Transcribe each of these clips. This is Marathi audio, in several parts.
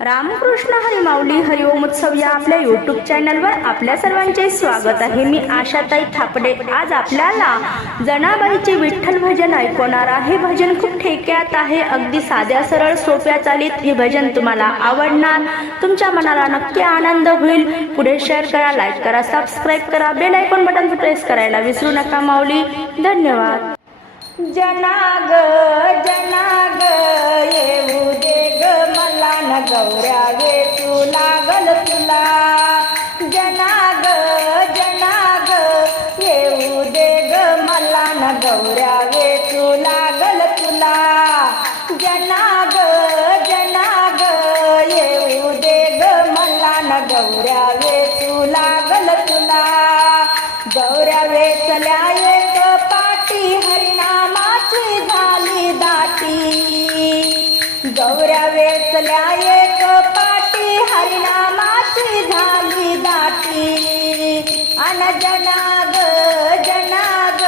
रामकृष्ण हरी माऊली हरिओम उत्सव या आपल्या यूट्यूब चॅनलवर आपल्या सर्वांचे स्वागत आहे। मी आशाताई थापडे आज आपल्याला जनाबाईचे विठ्ठल भजन ऐकवणार आहे। भजन खूप ठेक्यात आहे, अगदी साध्या सरळ सोप्या चालीत हे भजन तुम्हाला आवडणार, तुमच्या मनाला नक्की आनंद होईल। पुढे शेअर करा, लाईक करा, सबस्क्राईब करा, बेल आयकॉन बटन प्रेस करायला विसरू नका। माऊली धन्यवाद। जनाग जनाग येऊ दे ग मला न गौऱ्या वेचू लागल तुला। जनाग जनाग येऊ दे ग मला न गौऱ्या वेचू लागल तुला। जनाग जनाग येऊ दे ग मला न गौऱ्या वेचू लागल तुला। गौऱ्या वेचल्या एक पाटी हरिनामाची झाली दाटी। गौऱ्या वेचल्या एक पाटी हरिनामाची झाली दाटी। अन जनाग जनाग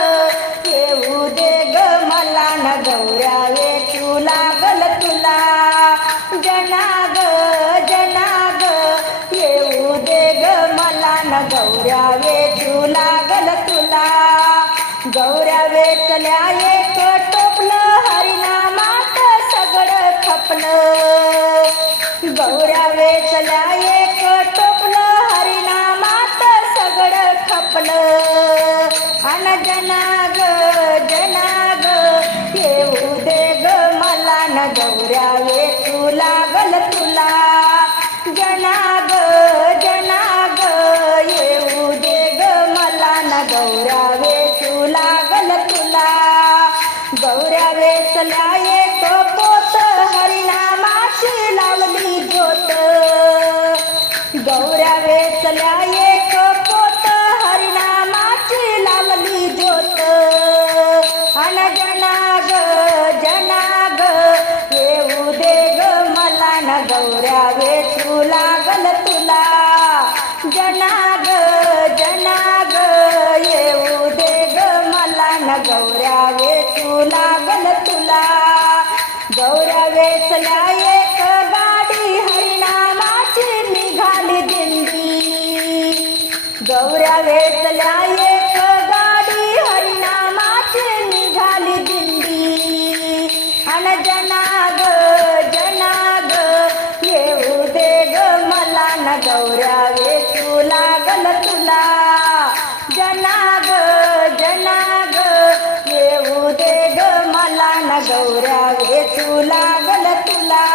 येऊ दे ग मला न गौऱ्या वेचू लागल तुला। जनाग जनाग येऊ दे ग मला न गौऱ्या वेचू लागल तुला। गौऱ्या वेचल्या एक टोपलं हरिनामात सगळं खपलं। गौऱ्या वेचल्या एक टोपलं हरिनामात सगळं खपलं। अन जनाग जनाग येऊ दे ग मला न गौऱ्या वेचू लागल तुला। जनाग जनाग येऊ दे ग मला न गौऱ्या वेचू लागल तुला। गौऱ्या वेचल्या एक पोत हरिनामाची लावली ज्योत। गौऱ्या वेचल्या एक पोत हरिनामाची लावली ज्योत। अन जनाग जनाग येऊ दे ग मला न गौऱ्या वेचू लागल तुला। जनाग जनाग येऊ दे ग मला न गौऱ्या वेचू लागल तुला। गौऱ्या वेचल्या एक गाडी हरिनामाची निघाली दिंडी। गौऱ्या वेचल्या एक गाडी हरिनामाची निघाली दिंडी। अन जनाग जनाग येऊ दे ग मला न गौऱ्या वेचू लागल तुला। जनाग जनाग येऊ दे ग मला न गौऱ्या वेचू लागल तुला।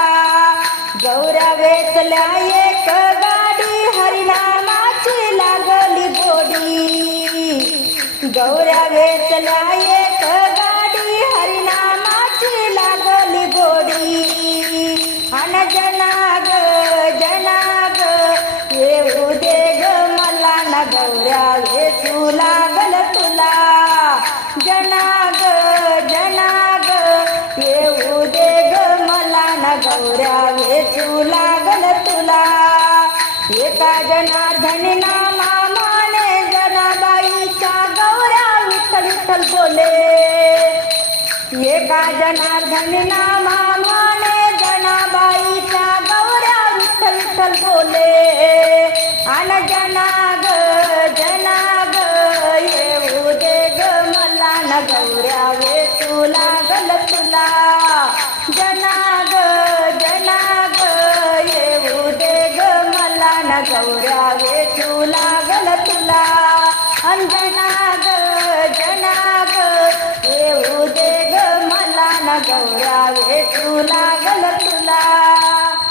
गौऱ्या वेचल्या एक गाडी हरिनामाची लागली गोडी। गौऱ्या वेचल्या एक गाडी हरिनामाची लागली गोडी। अन जनाग जनाग येऊ दे ग मला न गौऱ्या वेचू लागल तुला। जनाग जनाग येऊ दे ग मला न गौऱ्या वेचू लागल तुला। एका जनार्दनी नामा माने जनाबाईच्या गौऱ्या विठ्ठल विठ्ठल बोले। एका जनार्दनी नामा माने जनाबाईच्या गौऱ्या विठ्ठल विठ्ठल बोले। अन जनाग जनाग येऊ दे ग मला न गौऱ्या वेचू लागल तुला। जनाग जनाग येऊ दे ग मला न गौऱ्या वेचू लागल तुला। अन जनाग जनाग येऊ दे ग मला न गौऱ्या वेचू लागल